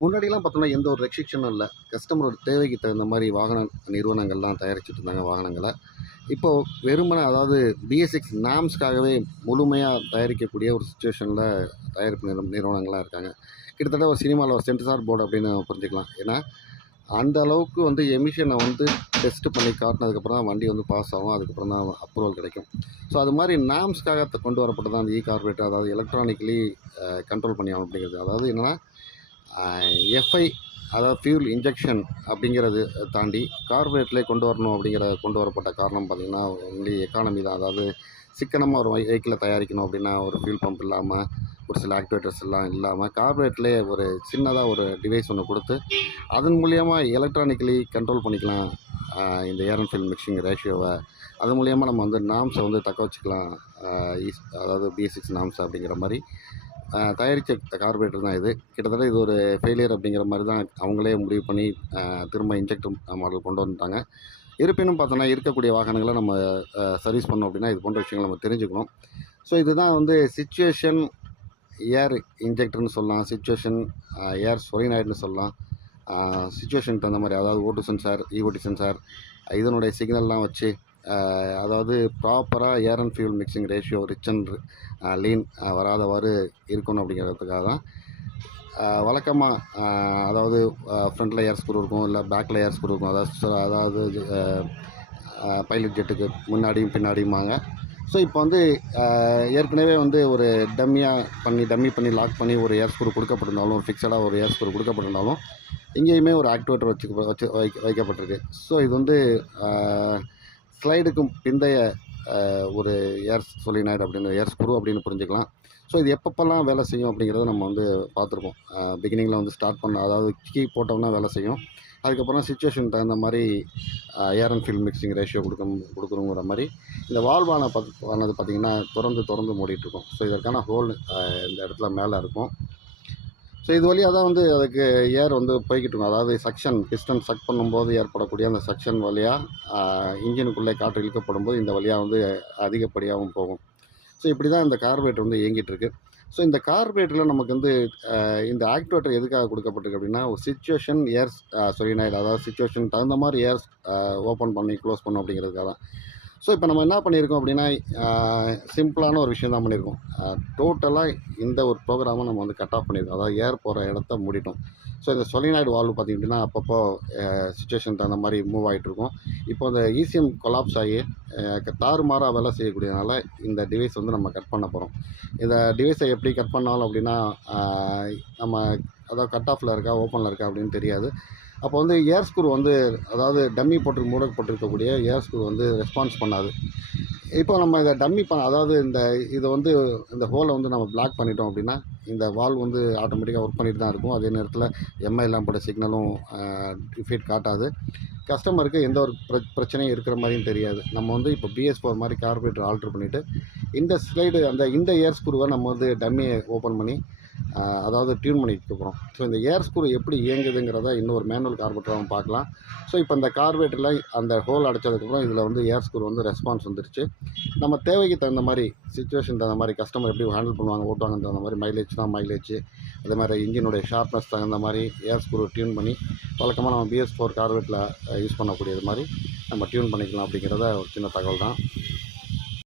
முன்னாடிலாம் பார்த்தோம்னா, எந்த ஒரு ரெஸ்ட்ரிக்ஷனும் இல்ல. கஸ்டமரோட தேவைக்கு தகுந்த மாரி வாகன நிறுவனங்கள்லாம் தயாரிச்சுட்டு இருந்தாங்க வாகனங்கள. இப்போ வெறுமனே அதாவது BS6 நார்ம்ஸ்க்காகவே முழுமையா தயாரிக்கக்கூடிய ஒரு சிச்சுவேஷன்ல தயாரிப்பு நிறுவனங்கள்லாம் இருக்காங்க. கிட்டத்தட்ட ஒரு சினிமால ஒரு சென்சார் போர்டு அப்படின்னு புரிஞ்சுக்கலாம். ஏன்னா, அந்த அளவுக்கு வந்து எமிஷன வந்து டெஸ்ட் பண்ணி காட்டுனதுக்கப்புறம் தான் வண்டி வந்து பாஸ் ஆகும். அதுக்கப்புறம் தான் அப்ரூவல் கிடைக்கும். ஸோ அது மாரி நார்ம்ஸ்க்காக கொண்டு வரப்பட்டது தான் அந்த கார்பரேட்டர், அதாவது எலக்ட்ரானிக்கலி கண்ட்ரோல் பண்ணி ஆகணும் அப்படிங்கிறது. அதாவது என்னன்னா எஃப்ஐ, அதாவது ஃபியூல் இன்ஜெக்ஷன் அப்படிங்கிறது தாண்டி கார்பரேட்லேயே கொண்டு வரப்பட்ட காரணம் பார்த்திங்கன்னா ஒன்லி எக்கானமி தான். அதாவது சிக்கனமாக ஒரு வெஹிக்கிளை தயாரிக்கணும் அப்படின்னா ஒரு ஃபியூல் பம்ப் இல்லாமல், ஒரு சில ஆக்டிவேட்டர்ஸ் எல்லாம் இல்லாமல் கார்பரேட்லேயே ஒரு சின்னதாக ஒரு டிவைஸ் ஒன்று கொடுத்து அதன் மூலிமா எலக்ட்ரானிக்கலி கண்ட்ரோல் பண்ணிக்கலாம். இந்த ஏர் அண்ட் ஃபியூல் மிக்சிங் ரேஷியோவை அது மூலிமா நம்ம வந்து நாம்ஸை வந்து தக்க வச்சுக்கலாம். அதாவது BS6 நாம்ஸ் அப்படிங்கிற மாதிரி தயாரித்த கார்பரேட்டர் தான் இது. கிட்டத்தட்ட இது ஒரு ஃபெயிலியர் அப்படிங்கிற மாதிரி தான் அவங்களே முடிவு பண்ணி திரும்ப இன்ஜெக்டர் மாடல் கொண்டு வந்துட்டாங்க. இருப்பினும் பார்த்தோன்னா இருக்கக்கூடிய வாகனங்களை நம்ம சர்வீஸ் பண்ணோம் அப்படின்னா இது போன்ற விஷயங்கள் நம்ம தெரிஞ்சுக்கணும். ஸோ இதுதான் வந்து சிச்சுவேஷன் ஏர் இன்ஜெக்டர்னு சொல்லலாம், சிச்சுவேஷன் ஏர் சொலினாய்டுன்னு சொல்லலாம். சிச்சுவேஷனுக்கு தகுந்த மாதிரி அதாவது ஓட்டு சென்சார், EOT சென்சார் இதனுடைய சிக்னல்லாம் வச்சு அதாவது ப்ராப்பராக air and fuel mixing ratio rich and lean வராதவாறு இருக்கணும் அப்படிங்கிறதுக்காக தான் வழக்கமாக அதாவது ஃப்ரண்ட்டில் ஏர் ஸ்க்ரூ இருக்கும், இல்லை பேக்கில் ஏர் ஸ்க்ரூ இருக்கும். அதாவது பைலட் ஜெட்டுக்கு முன்னாடியும் பின்னாடியுமாங்க. ஸோ இப்போ வந்து ஏற்கனவே வந்து ஒரு டம்மி பண்ணி லாக் பண்ணி ஒரு ஏர் ஸ்க்ரூ கொடுக்கப்பட்டிருந்தாலும், ஒரு ஃபிக்ஸடாக ஒரு ஏர் ஸ்க்ரூ கொடுக்கப்பட்டிருந்தாலும், இங்கேயுமே ஒரு ஆக்டிவேட்டர் வைக்கப்பட்டிருக்கு. ஸோ இது வந்து ஸ்லைடுக்கும் பிந்தைய ஒரு ஏர் சொலினாய்டு அப்படின்னு ஏர் ஸ்க்ரூ அப்படின்னு புரிஞ்சுக்கலாம். ஸோ இது எப்பப்பெல்லாம் வேலை செய்யும் அப்படிங்கிறத நம்ம வந்து பார்த்துருக்கோம். பிகினிங்கில் வந்து ஸ்டார்ட் பண்ண அதாவது கீ போட்டோம்னா வேலை செய்யும். அதுக்கப்புறம் சிச்சுவேஷனுக்கு தகுந்த மாதிரி air and fuel mixing ratio கொடுக்குறோங்கிற மாதிரி இந்த வால்வான ஆனது பார்த்திங்கன்னா திறந்து மூடிட்டுருக்கும். ஸோ இதற்கான ஹோல் இந்த இடத்துல மேலே இருக்கும். ஸோ இது வழியாக தான் வந்து அதுக்கு ஏர் வந்து போய்கிட்டு இருக்கும். அதாவது பிஸ்டன் சக் பண்ணும்போது ஏற்படக்கூடிய அந்த சக்ஷன் வழியாக இன்ஜினுக்குள்ளே காற்று இழுக்கப்படும்போது இந்த வழியாக வந்து அதிகப்படியாகவும் போகும். ஸோ இப்படி தான் இந்த கார்பரேட்டர் வந்து இயங்கிட்டுருக்கு. ஸோ இந்த கார்பரேட்டரில் நமக்கு வந்து இந்த ஆக்டிவேட்டர் எதுக்காக கொடுக்கப்பட்டிருக்கு அப்படின்னா, ஒரு சிச்சுவேஷன் ஏர் சொலினாய்டு, அதாவது சிச்சுவேஷன் தகுந்த மாதிரி ஏர் ஓப்பன் பண்ணி க்ளோஸ் பண்ணும் அப்படிங்கிறதுக்காக தான். ஸோ இப்போ நம்ம என்ன பண்ணியிருக்கோம் அப்படின்னா, சிம்பிளான ஒரு விஷயம் தான் பண்ணியிருக்கோம். டோட்டலாக இந்த ஒரு ப்ரோக்ராமை நம்ம வந்து கட் ஆஃப் பண்ணியிருக்கோம். அதாவது ஏர் போகிற இடத்த மூடிட்டோம். ஸோ இந்த சொலினாய்டு வால்வு பார்த்திங்க அப்படின்னா அப்பப்போ சிச்சுவேஷன் தகுந்த மாதிரி மூவ் ஆகிட்டுருக்கும். இப்போ இந்த ECM கொலாப்ஸ் ஆகி தாறுமாறாக வேலை செய்யக்கூடியதுனால இந்த டிவைஸ் வந்து நம்ம கட் பண்ண போகிறோம். இந்த டிவைஸை எப்படி கட் பண்ணாலும் அப்படின்னா நம்ம அதாவது கட் ஆஃபில் இருக்கா ஓப்பனில் இருக்கா அப்படின்னு தெரியாது. அப்போ வந்து ஏர் ஸ்க்ரூ வந்து அதாவது டம்மி மூடப்பட்டிருக்கக்கூடிய ஏர் ஸ்க்ரூ வந்து ரெஸ்பான்ஸ் பண்ணாது. இப்போ நம்ம இதை அதாவது இதை வந்து இந்த ஹோலை வந்து நம்ம பிளாக் பண்ணிட்டோம் அப்படின்னா இந்த வால்வ் வந்து ஆட்டோமேட்டிக்காக ஒர்க் பண்ணிட்டு தான் இருக்கும். அதே நேரத்தில் MI லேம்போட சிக்னலும் டிஃபீட் காட்டாது. கஸ்டமருக்கு எந்த ஒரு பிரச்சனையும் இருக்கிற மாதிரியும் தெரியாது. நம்ம வந்து இப்போ BS4 மாதிரி கார்பரேட்டர் ஆல்ட்ரு பண்ணிவிட்டு இந்த ஏர் ஸ்க்ரூவை நம்ம வந்து டம்மியை ஓப்பன் பண்ணி அதாவது டியூன் பண்ணிட்டு போகிறோம். ஸோ இந்த ஏர் ஸ்க்ரூ எப்படி இயங்குதுங்கிறத இன்னொரு மேனுவல் கார்பரேட்டராக நம்ம பார்க்கலாம். ஸோ இப்போ இந்த கார்பரேட்டரில் அந்த ஹோல் அடைச்சதுக்கப்புறம் இதில் வந்து ஏர் ஸ்க்ரூ வந்து ரெஸ்பான்ஸ் வந்துருச்சு. நம்ம தேவைக்கு தகுந்த மாதிரி சிச்சுவேஷன் தகுந்த மாதிரி கஸ்டமர் எப்படி ஹேண்டில் பண்ணுவாங்க ஓட்டுவாங்கன்னு தகுந்த மாதிரி மைலேஜ் அதே மாதிரி இன்ஜினுடைய ஷார்ப்னஸ் தகுந்த மாதிரி ஏர் ஸ்க்ரூ டியூன் பண்ணி வழக்கமாக நம்ம BS4 கார்பரேட்டில் யூஸ் பண்ணக்கூடியது மாதிரி நம்ம டியூன் பண்ணிக்கலாம் அப்படிங்கிறத ஒரு சின்ன தகவல் தான்.